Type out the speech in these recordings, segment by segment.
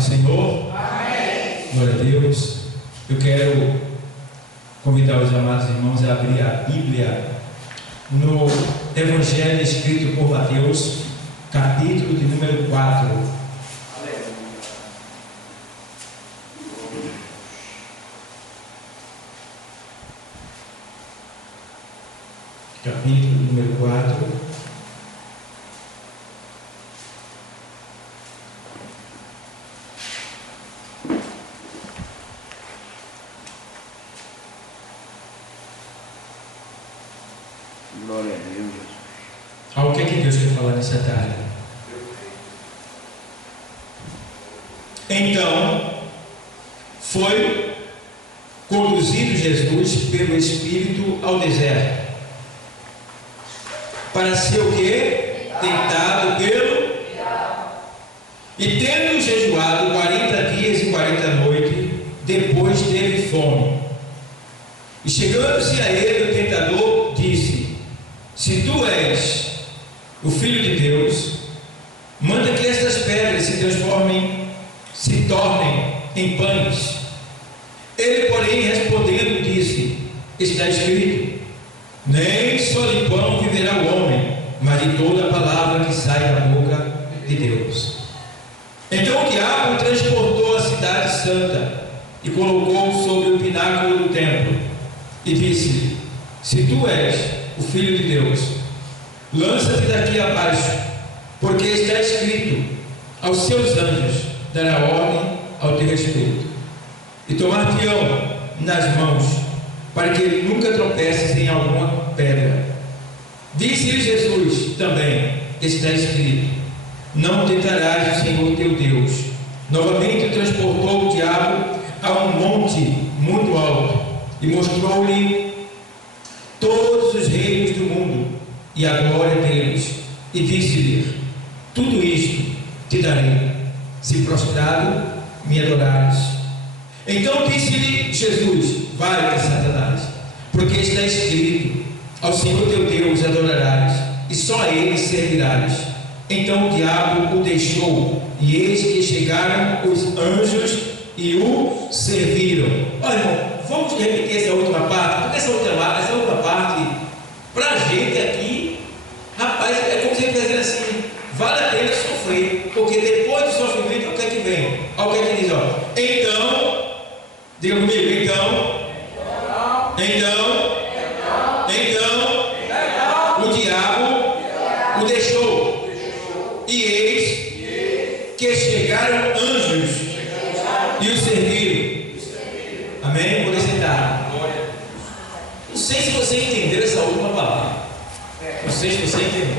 do Senhor? Amém. Glória a Deus. Eu quero convidar os amados irmãos a abrir a Bíblia no Evangelho escrito por Mateus, capítulo de número 4. Capítulo número 4. Glória a Deus, Jesus. O que é que Deus quer falar nessa tarde? Então, foi conduzido Jesus pelo Espírito ao deserto, para ser o quê? Tentado pelo diabo. E tendo jejuado 40 dias e 40 noites, depois teve fome. E chegando-se a ele, o tentador disse: se tu és o Filho de Deus, manda que estas pedras se tornem em pães. Ele, porém, respondendo, disse: está escrito, nem só de pão viverá o homem, mas de toda a palavra que sai da boca de Deus. Então o diabo transportou a cidade santa e colocou sobre o pináculo do templo e disse: se tu és o Filho de Deus, lança-te daqui abaixo, porque está escrito, aos seus anjos dará ordem ao teu respeito, e tomar-te-ão nas mãos, para que ele nunca tropeces em alguma pedra. Disse-lhe Jesus também: está escrito, não tentarás o Senhor teu Deus. Novamente o transportou o diabo a um monte muito alto e mostrou-lhe todos os reinos do mundo e a glória deles, e disse-lhe: tudo isto te darei, se prostrado me adorares. Então disse-lhe Jesus: vai, Satanás, porque está escrito, ao Senhor teu Deus adorarás, e só a ele servirás. Então o diabo o deixou, e eis que chegaram os anjos e o serviram. Olha, irmão, vamos repetir essa última parte, porque essa última parte, para a gente aqui, rapaz, é como se ele dizendo assim: vale a pena sofrer, porque depois do sofrimento, o que é que vem? Olha o que é que diz, ó. Então, diga comigo, então, o diabo o deixou, e eis que chegaram anjos e o serviram. Amém? Vou sentar. Não sei se você entendeu essa última palavra. Não sei se você entendeu.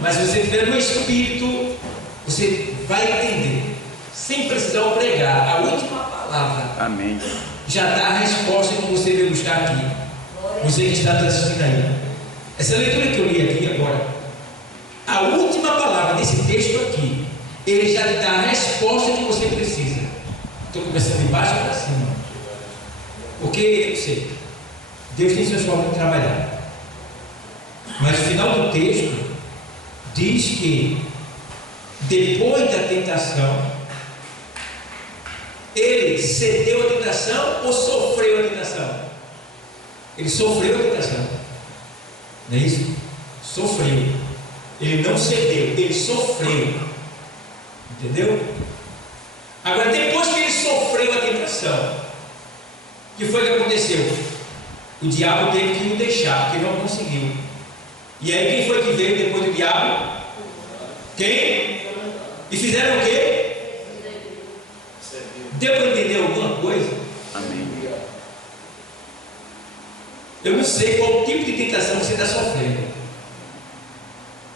Mas se você tiver no Espírito, você vai entender. Sem precisar pregar. A última palavra. Amém. Já dá a resposta que você veio buscar aqui. Você que está assistindo aí. Essa leitura que eu li aqui agora, a última palavra desse texto aqui, ele já dá a resposta que você precisa. Estou começando de baixo para cima. Porque, eu sei, Deus tem suas formas de trabalhar. Mas no final do texto, diz que depois da tentação, ele cedeu a tentação ou sofreu a tentação? Ele sofreu a tentação. Não é isso? Sofreu. Ele não cedeu, ele sofreu. Entendeu? Agora, depois que ele sofreu a tentação, o que foi que aconteceu? O diabo teve que o deixar, porque não conseguiu. E aí quem foi que veio depois do diabo? Quem? E fizeram o quê? Deu para entender alguma coisa? Amém. Eu não sei qual tipo de tentação você está sofrendo,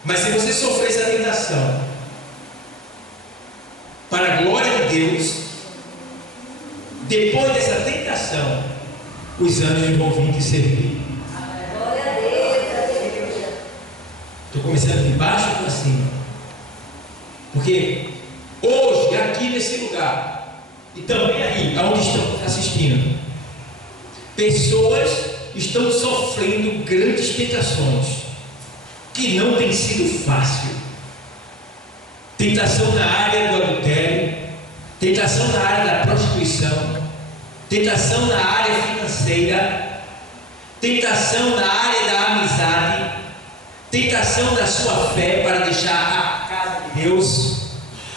mas se você sofrer essa tentação para a glória de Deus, depois dessa tentação, os anjos vão vir te servir. Estou começando de baixo para cima, porque hoje, aqui nesse lugar, e também aí, aonde estão assistindo, pessoas estão sofrendo grandes tentações, que não tem sido fácil. Tentação na área do adultério, tentação na área da prostituição, tentação na área financeira, tentação na área da amizade, tentação da sua fé para deixar a casa de Deus,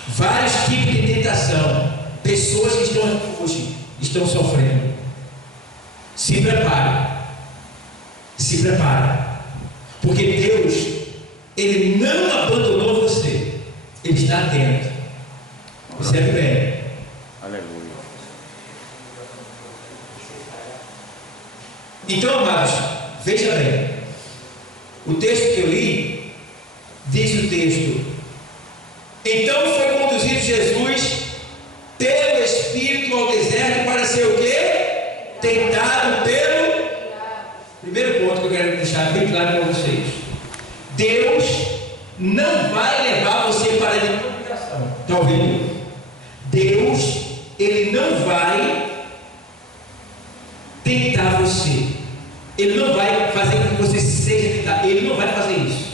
vários tipos de tentação. Pessoas que estão aqui hoje estão sofrendo. Se prepare, porque Deus, Ele não abandonou você, Ele está atento. Observe bem. Aleluia. Então, amados, veja bem, o texto que eu li, diz o texto: então foi conduzido Jesus pelo Espírito ao deserto para ser o quê? Tentado pelo... Primeiro ponto que eu quero deixar bem claro para vocês: Deus não vai levar você para a tentação. Está ouvindo? Deus, Ele não vai tentar você. Ele não vai fazer com que você seja tentado. Ele não vai fazer isso.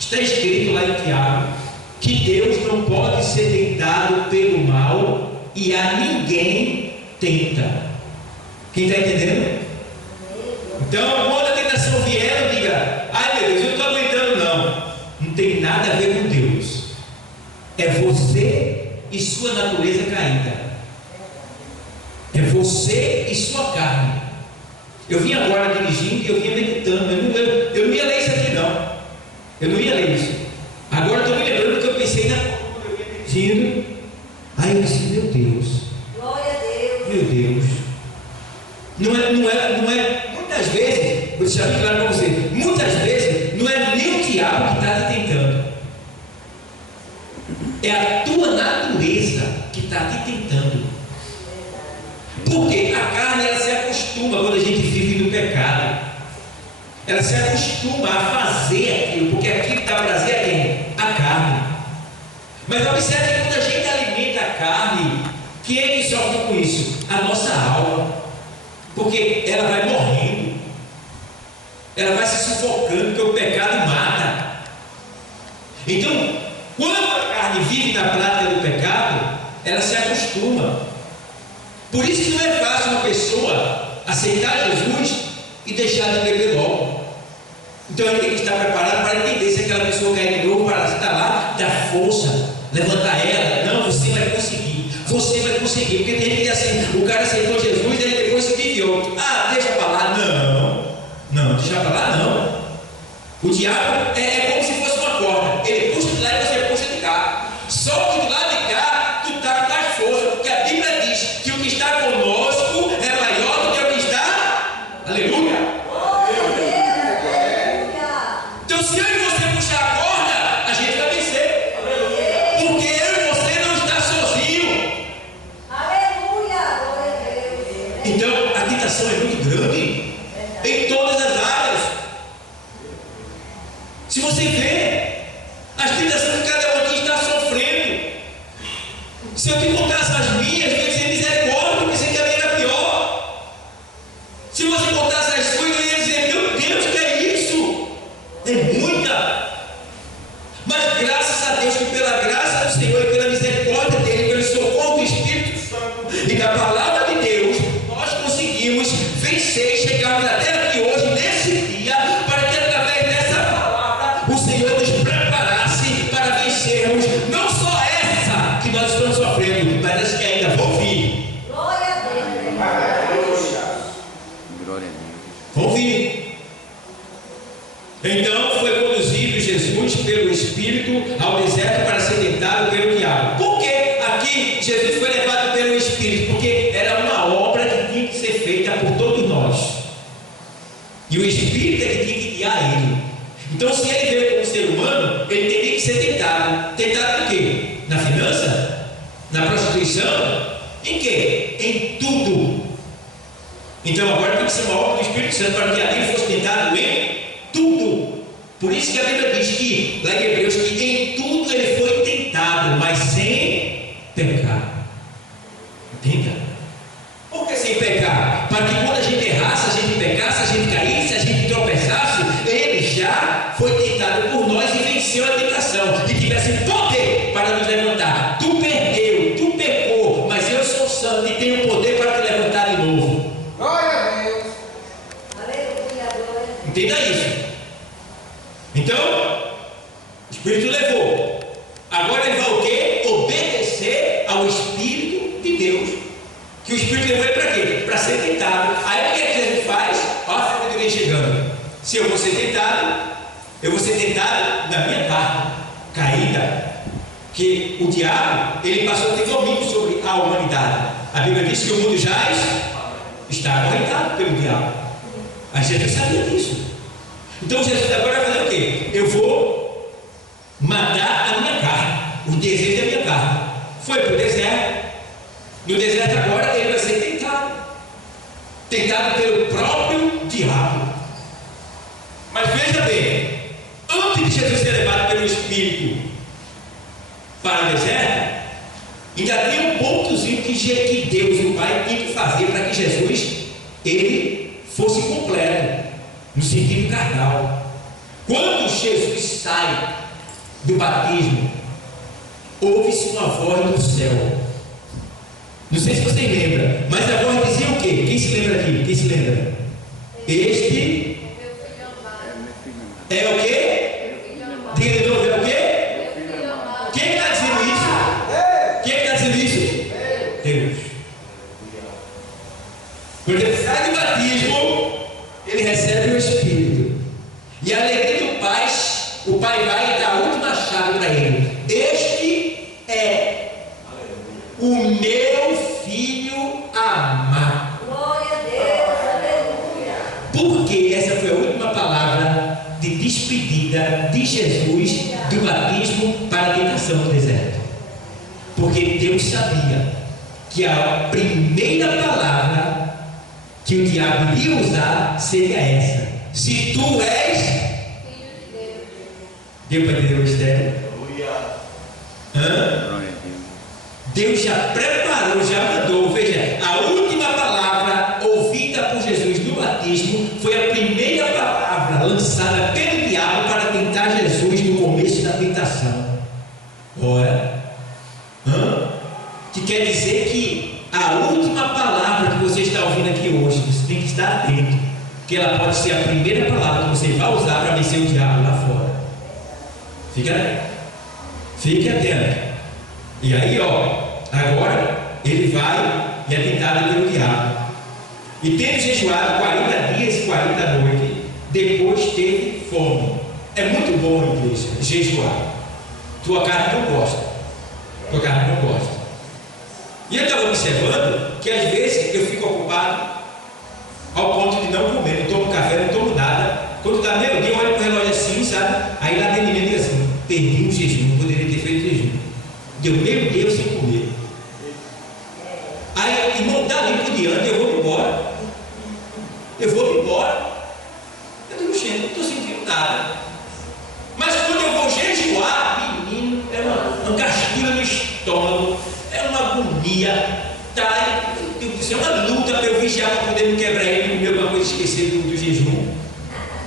Está escrito lá em Tiago que Deus não pode ser tentado pelo mal e a ninguém tenta. Quem está entendendo? Então, quando a tentação vier, não diga: ai meu Deus, eu não estou aguentando. Não tem nada a ver com Deus. É você e sua natureza caída. É você e sua carne. Eu vim agora dirigindo e eu vinha meditando. Eu não ia ler isso aqui, não. Eu não ia ler isso. Agora estou me lembrando que eu pensei na forma como eu ia dirigindo. Aí eu disse: meu Deus. Glória a Deus. Meu Deus. Não é. Muitas vezes, vou deixar bem claro para você. Muitas vezes não é nem o diabo que está te tentando. É a tua natureza que está te tentando. Porque a carne, ela se acostuma quando a gente vive no pecado. Ela se acostuma a fazer aquilo, porque aquilo que dá prazer a quem? A carne. Mas observe que quando a gente alimenta a carne, quem é que sofre com isso? A nossa alma. Porque ela vai morrendo, ela vai se sufocando, porque o pecado mata. Então, quando a carne vive na prática do pecado, ela se acostuma. Por isso que não é fácil uma pessoa aceitar Jesus e deixar de beber logo. Então ele tem que estar preparado para entender se aquela pessoa cair de novo, para estar lá, dar força, levantar ela. Não, você vai conseguir. Você vai conseguir. Porque tem gente que diz assim: o cara aceitou Jesus e ele depois se desviou. Ah, deixa para lá. Não, deixa para lá não. O diabo é como se fosse uma corda. Ele puxa de lá e você puxa de cá. Só que do lado de cá, tu está com mais força. Porque a Bíblia diz que o que está conosco é maior do que o que está. Aleluia. Então, se eu e você puxar a corda, a gente vai vencer. Porque eu e você não está sozinho. Aleluia. Glória a Deus. Então, a tentação é muito grande em todas as áreas. Se você vê as tentações que cada um aqui está sofrendo, se eu te contasse as minhas, eu ia dizer misericórdia, porque pensei que a minha era pior. Se você contasse as suas, eu ia dizer: meu Deus, que é isso? É muita. Mas graças a Deus que pela graça do Senhor e pela misericórdia dele, pelo socorro do Espírito Santo e da palavra de Deus, nós conseguimos vencer e chegarmos até aqui hoje, nesse dia, para que através dessa palavra o Senhor nos preparasse para vencermos não só essa que nós estamos sofrendo, mas as que ainda vão vir. Glória a Deus. Glória a Deus. Vão vir. Então foi conduzido Jesus pelo Espírito ao deserto para ser tentado pelo diabo. Por que aqui Jesus foi levado pelo Espírito? Porque era uma obra que tinha que ser feita por todos nós. E o Espírito é que tinha que guiar ele. Então, se ele veio como ser humano, ele teria que ser tentado. Tentado em quê? Na finança? Na prostituição? Em quê? Em tudo. Então agora tem que ser uma obra do Espírito Santo para que ali fosse tentado em tudo. Por isso que a Bíblia diz que, lá em Hebreus, que em tudo ele foi tentado, mas sem pecar. Entenda? Por que sem pecar? Para que quando a gente errasse, a gente pecasse, a gente caísse, a gente tropeçasse, ele já foi tentado por nós e venceu a tentação, e tivesse poder para nos levantar. Tu perdeu Santo e tem o poder para te levantar de novo. Glória a Deus. Aleluia, glória. Entenda isso. Então, o Espírito levou. Agora ele vai o quê? Obedecer ao Espírito de Deus. Que o Espírito levou ele para quê? Para ser tentado. Aí o que é que Jesus faz? Olha a sabedoria chegando. Se eu vou ser tentado, eu vou ser tentado na minha carne caída. Que o diabo, ele passou a ter domínio sobre a humanidade. A Bíblia diz que o mundo jaz está acorrentado pelo diabo. Mas Jesus sabia disso. Então Jesus agora vai fazer o quê? Eu vou matar a minha carne, o desejo da minha carne. Foi para o deserto. No deserto agora ele vai ser tentado. Tentado pelo próprio diabo. Mas veja bem, antes de Jesus ser levado pelo Espírito para o deserto, ainda tem um pontozinho que Deus, o Pai, tinha que fazer para que Jesus ele fosse completo, no sentido carnal. Quando Jesus sai do batismo, ouve-se uma voz do céu. Não sei se vocês lembram, mas a voz dizia o quê? Quem se lembra aqui? Quem se lembra? Este é o quê? Diga de novo, é o quê? Quem está dizendo isso? Quem está dizendo isso? Deus. Quando ele sai do batismo, ele recebe o Espírito. E a alegria do Pai, o Pai vai dar a última chave para ele. Este é o meu filho amado. Glória a Deus, aleluia. Porque essa foi a última palavra de despedida de Jesus do batismo para a tentação do deserto. Porque Deus sabia que a primeira palavra que o diabo iria usar seria essa: se tu és Filho de Deus. deu para entender o mistério? Hã? Glória a Deus. Deus já preparou, já mandou. Veja, a última palavra ouvida por Jesus no batismo foi a primeira palavra lançada pelo diabo para tentar Jesus no começo da tentação. Ora, que quer dizer que a última palavra que você está ouvindo aqui hoje, você tem que estar atento, porque ela pode ser a primeira palavra que você vai usar para vencer o diabo lá fora. Fique atento. E aí, agora ele vai e é tentado pelo diabo. E tendo jejuado 40 dias e 40 noites, depois teve fome. É muito bom, igreja, jejuar. Tua carne não gosta. E eu estava observando que às vezes eu fico ocupado ao ponto de não comer, não tomo café, não tomo nada. Quando está meio dia, eu olho para o relógio assim, sabe? Aí lá tem menino e diz assim: perdi o jejum, poderia ter feito jejum. Deu meio dia sem comer. Aí, irmão, dali por diante eu vou embora. Eu digo, gente, não estou sentindo nada. Mas quando eu vou jejuar, menino, é uma gastura no estômago, é uma agonia, tá? Isso é uma luta para eu vigiar para poder não quebrar ele, comer alguma coisa, esquecer do jejum.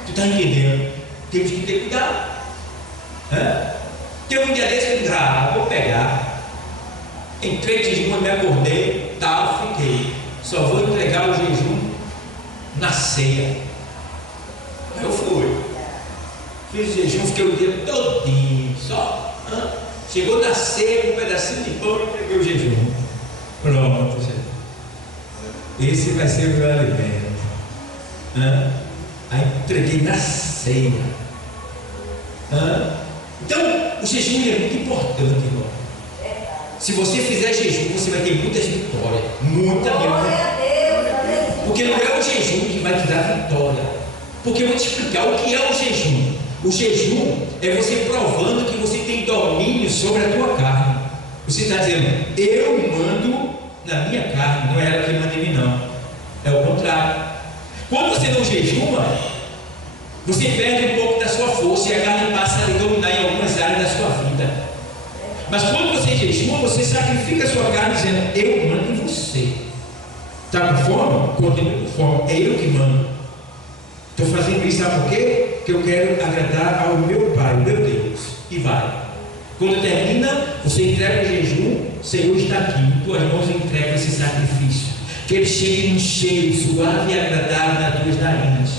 Tu está entendendo? Temos que ter cuidado. Tem um dia desse que eu digo, vou pegar. Entrei de jejum, me acordei, tal, fiquei. Só vou entregar o jejum na ceia. Aí eu fui. Fiz o jejum, fiquei o dia todinho, só. Chegou na ceia, um pedacinho de pão e entreguei o jejum. Pronto, gente. Esse vai ser o meu alimento. Aí entreguei na ceia. Então, o jejum é muito importante, irmão. Se você fizer jejum, você vai ter muitas vitórias. Muita Glória vitória. a Deus, aleluia. Porque não é o jejum que vai te dar vitória. Porque eu vou te explicar o que é o jejum. O jejum é você provando que você tem domínio sobre a tua carne. Você está dizendo, eu mando na minha carne, não é ela que manda em mim, não. É o contrário. Quando você não jejuma, você perde um pouco da sua força e a carne passa a dominar em algumas áreas da sua vida. Mas quando você jejuma, você sacrifica a sua carne dizendo, eu mando em você. Está com fome? Continua com fome. É eu que mando. Estou fazendo isso, sabe por quê? Que eu quero agradar ao meu Pai, meu Deus. E vai. Quando termina você entrega o jejum, o Senhor está aqui, em tuas mãos entrega esse sacrifício, que ele chegue num cheiro suave e agradável nas tuas narinas,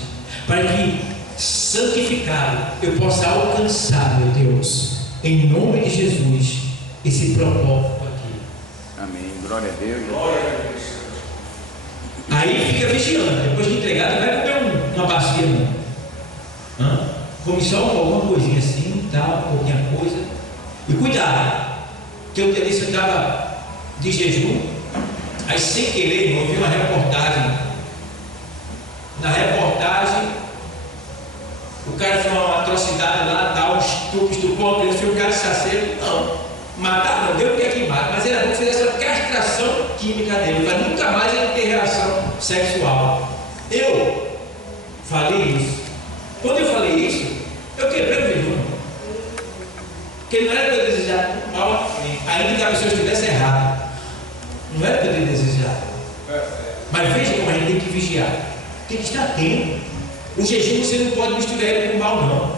para que, santificado, eu possa alcançar, meu Deus, em nome de Jesus, esse propósito aqui. Amém. Glória a Deus. Aí fica vigiando, depois de entregar, não vai comer uma bacia, não. Come só alguma coisinha assim, tal, pouquinha coisa. E cuidado, que eu disse, eu estava de jejum, aí sem querer, eu vi uma reportagem. Na reportagem, o cara fez uma atrocidade lá, tal, estuprou uma criança, o cara saceiro, não, matar não, deu o que é que mata, mas era bom que fizesse a castração química dele, para nunca mais ele ter reação sexual. Eu falei isso. Quando eu falei isso, eu quebrei o jejum. Porque não era para eu desejar mal, ainda que a pessoa estivesse errada. Não era para eu desejar. Mas veja como a gente tem que vigiar. Tem que estar atento. O jejum você não pode misturar ele com o mal, não.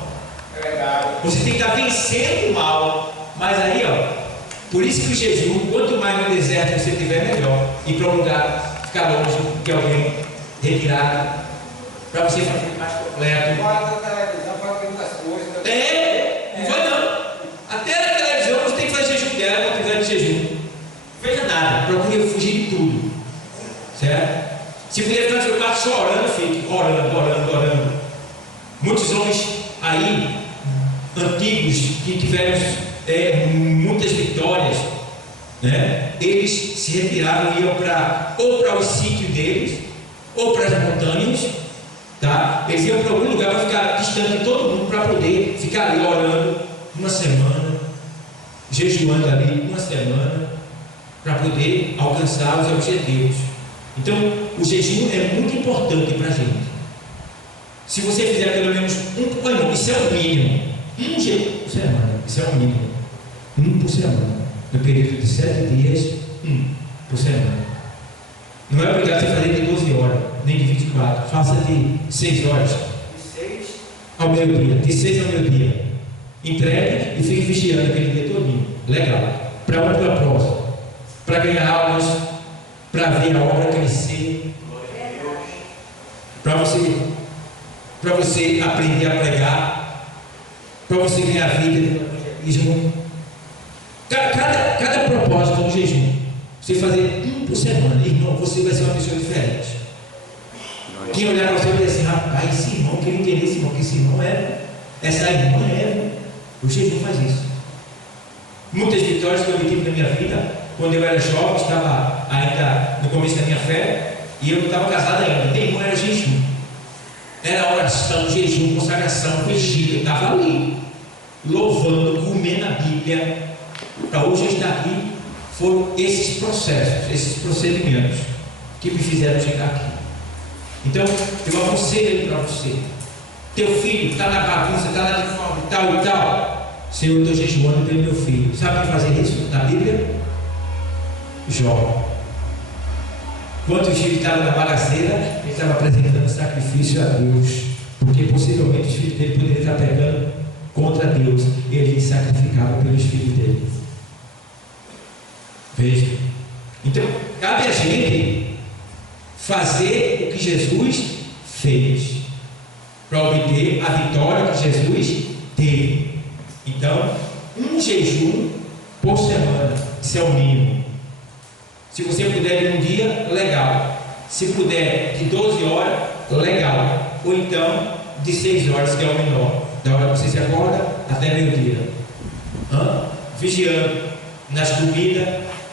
É verdade. Você tem que estar vencendo o mal. Mas aí, ó, por isso que o jejum, quanto mais no deserto você tiver, melhor. Ir para um lugar, ficar longe de alguém, retirado, para você fazer mais completo. Fora da televisão, fala que muitas coisas. Não vai não. Até na televisão você tem que fazer jejum dela, quando tiver de jejum. Veja nada, procure fugir de tudo. Certo? Se puder ficar no seu quarto só orando, fique orando. Muitos homens aí, antigos, que tiveram muitas vitórias, né? Eles se retiraram e iam ou para os sítios deles, ou para as montanhas, tá? Eles iam para algum lugar para ficar distante de todo mundo, para poder ficar ali orando uma semana, jejuando ali uma semana, para poder alcançar os objetivos. Então, o jejum é muito importante para a gente. Se você fizer pelo menos isso é o mínimo, jejum por semana, isso é o mínimo, por semana, no período de 7 dias, por semana. Não é obrigado a fazer de 12 horas, nem de 24, faça de 6 horas, de 6 ao meio-dia, de 6 ao meio-dia. Entregue e fique vigiando aquele dia todinho. Legal. Para um propósito, para ganhar almas, para ver a obra crescer, para você aprender a pregar, para você ganhar vida no evangelismo. Cada propósito do jejum, você fazer por semana, irmão, você vai ser uma pessoa diferente. Quem olhar para você vai dizer assim, rapaz, esse irmão, quem entender esse irmão, que esse irmão essa irmã o jejum faz isso. Muitas vitórias que eu obtive na minha vida, quando eu era jovem, estava ainda no começo da minha fé, e eu não estava casado ainda, minha irmã era jejum, era oração, jejum, consagração, vigília, eu estava ali, louvando, comendo a Bíblia. Para hoje eu estar aqui, foram esses processos, esses procedimentos que me fizeram chegar aqui. Então, eu aconselho para você, teu filho está na bagunça, está na deforme, tal e tal, Senhor, eu estou jejuando pelo meu filho. Sabe fazer isso na Bíblia? Jó. Quando o filho estava na bagaceira, ele estava apresentando sacrifício a Deus, porque possivelmente os filhos dele poderiam estar pegando contra Deus, e ele sacrificava pelos filhos dele. Veja. Então, cabe a gente fazer o que Jesus fez, para obter a vitória que Jesus teve. Então, um jejum por semana, isso é o mínimo. Se você puder de um dia, legal. Se puder de 12 horas, legal. Ou então de 6 horas, que é o menor, da hora que você se acorda até meio-dia. Vigiando nas comidas,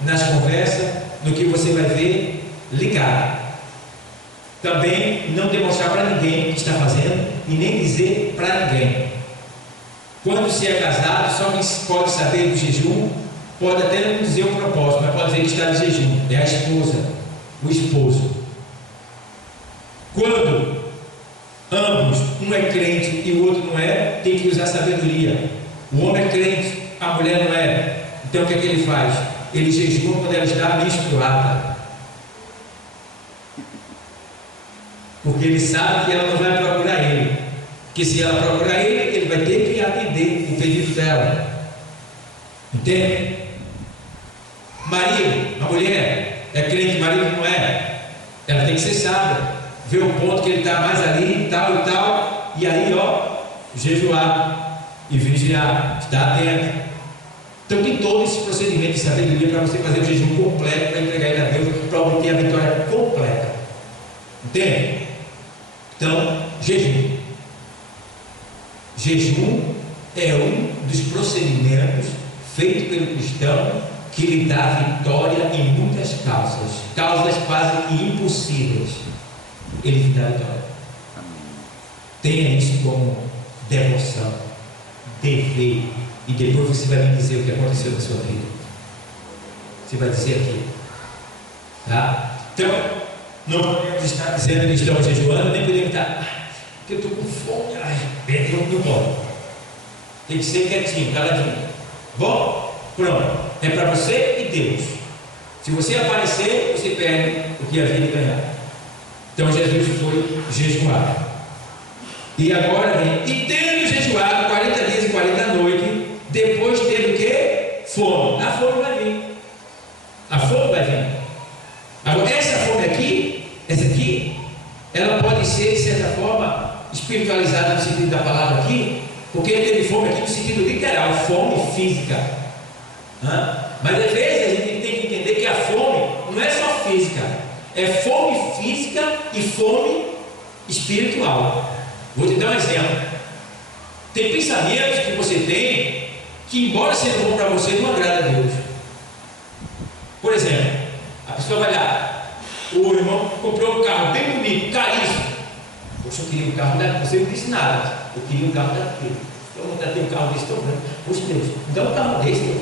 nas conversas, no que você vai ver, ligado. Também não demonstrar para ninguém o que está fazendo e nem dizer para ninguém. Quando se é casado, só quem pode saber do jejum pode até não dizer o propósito, mas pode dizer que está de jejum. É a esposa, o esposo. Quando ambos, um é crente e o outro não é, tem que usar sabedoria. O homem é crente, a mulher não é. Então o que é que ele faz? Ele jejua quando ela está menstruada, porque ele sabe que ela não vai procurar ele, que se ela procurar ele, ele vai ter que atender o pedido dela. Entende? Marido, a mulher é crente, marido não é. Ela tem que ser sábia, ver o ponto que ele está mais ali, tal, e aí, jejuar e vigiar, estar atento. Então tem todo esse procedimento de sabedoria para você fazer o jejum completo, para entregar ele a Deus, para obter a vitória completa. Entende? Então, jejum. Jejum é um dos procedimentos feito pelo cristão que lhe dá vitória em muitas causas quase que impossíveis. Ele lhe dá vitória. Tenha isso como devoção, dever, e depois você vai me dizer o que aconteceu na sua vida. Você vai dizer aqui, tá? Então, não podemos estar dizendo que estamos jejuando, nem podemos estar, porque eu estou com fome, não pode. Tem que ser quietinho, caladinho. Bom, pronto, é para você e Deus. Se você aparecer, você perde o que havia de ganhar. Então Jesus foi jejuar. E agora vem, e tendo jejuado 40 dias e 40 noites, depois teve o quê? Fome. A fome vai vir. A fome vai vir. Agora, essa fome aqui, ela pode ser, de certa forma, espiritualizada no sentido da palavra aqui, porque ele teve fome aqui no sentido literal, fome física. Mas às vezes a gente tem que entender que a fome não é só física, é fome física e fome espiritual. Vou te dar um exemplo. Tem pensamentos que você tem que, embora sendo bom para você, não agrada a Deus. Por exemplo, a pessoa vai lá, o irmão comprou um carro bem bonito, caríssimo. Poxa, eu queria um carro daquele. Você não disse nada. Eu queria um carro daquele. Eu vou ter um carro desse tão grande. Poxa, Deus, me dá um carro desse, Deus.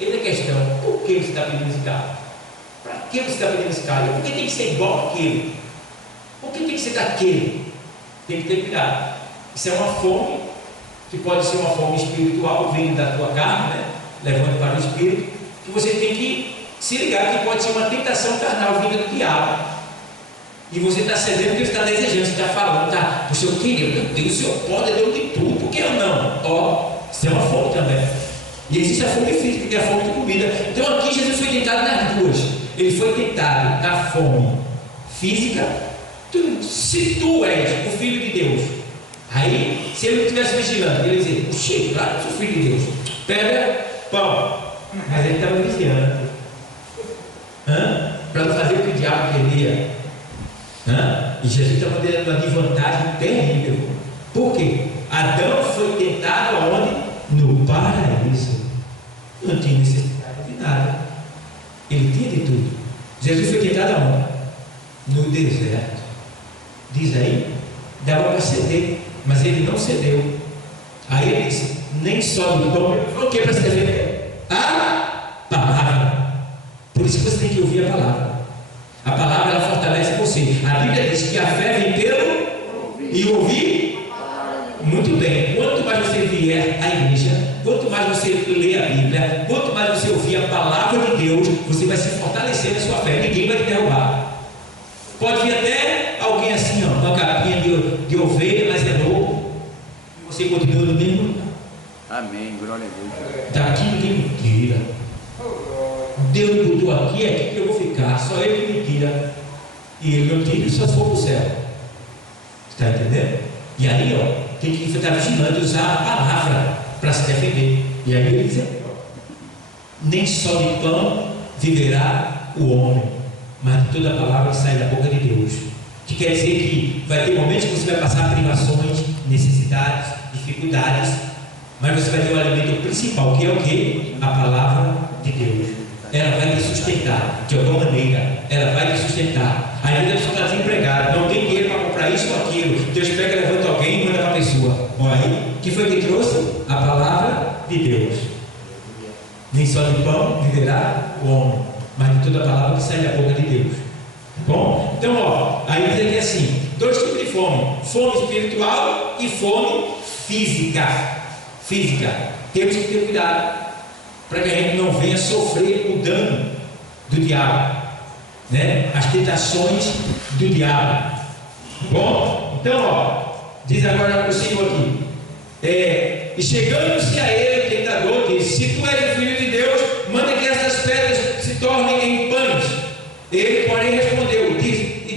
Ele é questão, por que você está pedindo esse carro? Para que você está pedindo esse carro? Por que tem que ser igual àquele? Por que tem que ser daquele? Tem que ter cuidado. Isso é uma fome, que pode ser uma fome espiritual, vindo da tua carne, né? Levando para o espírito, que você tem que se ligar que pode ser uma tentação carnal vinda do diabo. E você está cedendo o que você está desejando, você está falando, tá? Puxa, eu queria, meu Deus, o Senhor pode, é Deus de tudo, por que eu não? Isso é uma fome também. E existe a fome física, que é a fome de comida. Então aqui Jesus foi tentado nas duas. Ele foi tentado na fome física. Se tu és o Filho de Deus, aí, se ele não estivesse vigilando, ele ia dizer, puxa, claro, eu sou Filho de Deus, pega pão. Mas ele estava vigiando, para não fazer o que o diabo queria. E Jesus estava dando uma desvantagem terrível. Por quê? Adão foi tentado aonde? No paraíso. Não tinha necessidade de nada, ele tinha de tudo. Jesus foi tentado aonde? No deserto. Diz aí, dava para ceder, mas ele não cedeu. Aí ele disse, nem só do pão, o que para se defender? A palavra. Por isso que você tem que ouvir a palavra. A palavra, ela fortalece você. A Bíblia diz que a fé vem pelo e ouvir. Muito bem, quanto mais você vier à igreja, quanto mais você ler a Bíblia, quanto mais você ouvir a palavra de Deus, você vai se fortalecer na sua fé, ninguém vai te derrubar. Pode vir até alguém assim, com uma capinha de ovelha, mas é novo, e você continua no mesmo lugar. Amém, glória a Deus. Daqui ninguém me tira. Deus me botou aqui, é aqui que eu vou ficar, só Ele que me tira. E Ele não tira só se for para o céu. Está entendendo? E aí, tem que estar vigilando e usar a palavra para se defender. E aí ele diz, nem só de pão viverá o homem, mas de toda a palavra que sai da boca de Deus. Que quer dizer que vai ter momentos que você vai passar privações, necessidades, dificuldades, mas você vai ter o alimento principal, que é o quê? A palavra de Deus. Ela vai te sustentar, de alguma maneira, ela vai te sustentar. Aí a pessoa está desempregada, não tem dinheiro para comprar isso ou aquilo. Deus pega, levanta alguém e manda para a pessoa. Olha aí, que foi que trouxe? A palavra de Deus. Nem só de pão viverá o homem, mas de toda a palavra que sai da boca de Deus. Tá bom? Então, aí diz aqui assim: dois tipos de fome: fome espiritual e fome física. Temos que ter cuidado para que a gente não venha sofrer o dano do diabo, né? As tentações do diabo. Bom, então, diz agora o Senhor aqui: e chegando-se a ele, o tentador disse: se tu és o Filho de Deus, manda que essas pedras tornem em pães. Ele, porém, respondeu, disse: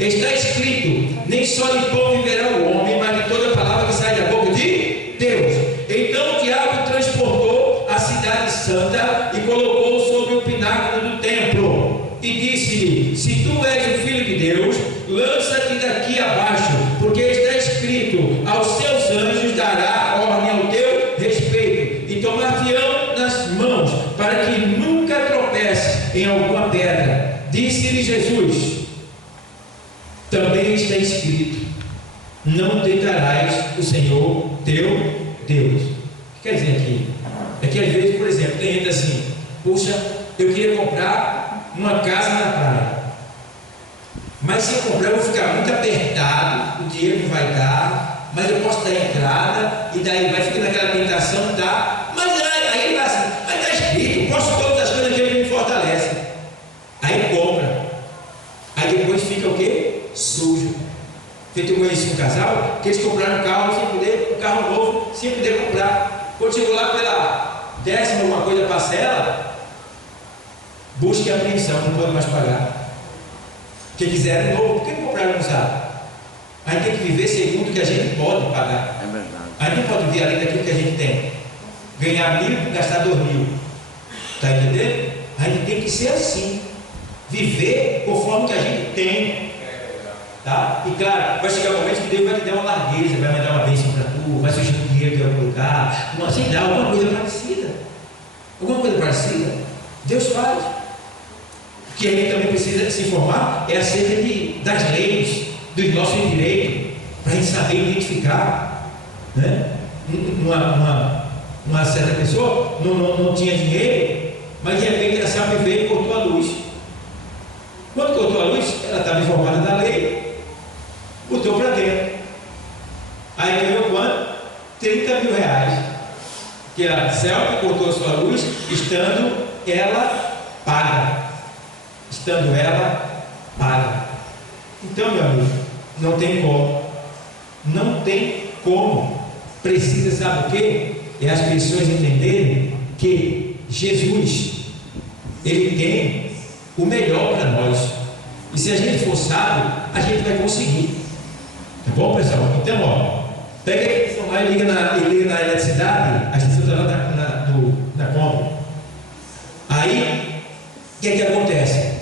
está escrito, nem só de pão viverá o homem, mas de toda palavra que sai da boca de Deus. Então o diabo transportou a cidade santa e colocou-o sobre o pináculo do templo, e disse-lhe: se tu és o filho de Deus, lança-te daqui abaixo, porque está escrito, aos seus anjos dará ordem ao teu respeito, e tomar-te-ão nas mãos, para que nunca tropece em alguma pedra. Disse-lhe Jesus: também está escrito, não tentarás o Senhor teu Deus. O que quer dizer aqui? É que às vezes, por exemplo, tem gente assim: puxa, eu queria comprar uma casa na praia, mas se eu comprar eu vou ficar muito apertado, o dinheiro não vai dar, mas eu posso dar entrada, e daí vai ficar naquela tentação, tá? Mas aí ele vai assim: mas está escrito, posso todas as coisas que ele me fortalece. Aí compra, aí depois fica o quê? Sujo. Eu conheci um casal que eles compraram um carro novo, sem poder comprar. Quando chegou lá pela 10ª alguma coisa parcela, busca e apreensão, não pode mais pagar. Porque quiseram novo, por que não compraram usado? A gente tem que viver segundo o que a gente pode pagar. É verdade. A gente não pode viver além daquilo que a gente tem. Ganhar 1.000 e gastar 2.000. Está entendendo? A gente tem que ser assim. Viver conforme que a gente tem. Tá? E claro, vai chegar um momento que Deus vai te dar uma largueza, vai mandar uma bênção para tu, vai surgir dinheiro que vai colocar, sei lá, alguma coisa parecida. Alguma coisa parecida. Deus faz. O que a gente também precisa se informar é acerca das leis, dos nossos direitos, para a gente saber identificar. Né? Uma certa pessoa não tinha dinheiro, mas de repente ela sabe ver e cortou a luz. Quando cortou a luz, ela estava informada da lei, botou para dentro. Aí ganhou quanto? 30 mil reais. Que a Celta cortou a sua luz, estando ela paga. Estando ela paga. Então, meu amigo, não tem como. Não tem como. Precisa, sabe o quê? É as pessoas entenderem que Jesus, Ele tem o melhor para nós. E se a gente for sábio, a gente vai conseguir. Tá bom, pessoal? Então, ó, pega a extensão lá e liga na eletricidade, a extensão está lá na Kombi. Aí, o que é que acontece?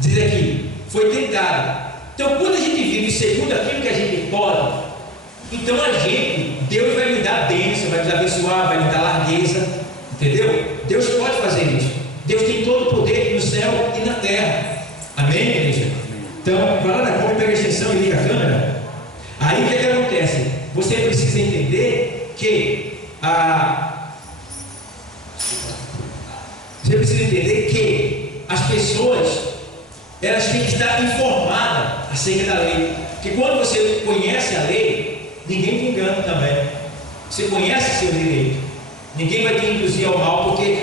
Diz aqui, foi tentado. Então, quando a gente vive segundo aquilo que a gente pode, então Deus vai lhe dar bênção, vai lhe abençoar, vai lhe dar largueza. Entendeu? Deus pode fazer isso. Deus tem todo o poder no céu e na terra. Amém, igreja? Então, vai lá na Kombi, pega a extensão e liga a câmera. Aí o que acontece? Você precisa entender que as pessoas, elas têm que estar informadas acerca da lei. Porque quando você conhece a lei, ninguém te engana também. Você conhece seu direito. Ninguém vai te induzir ao mal, porque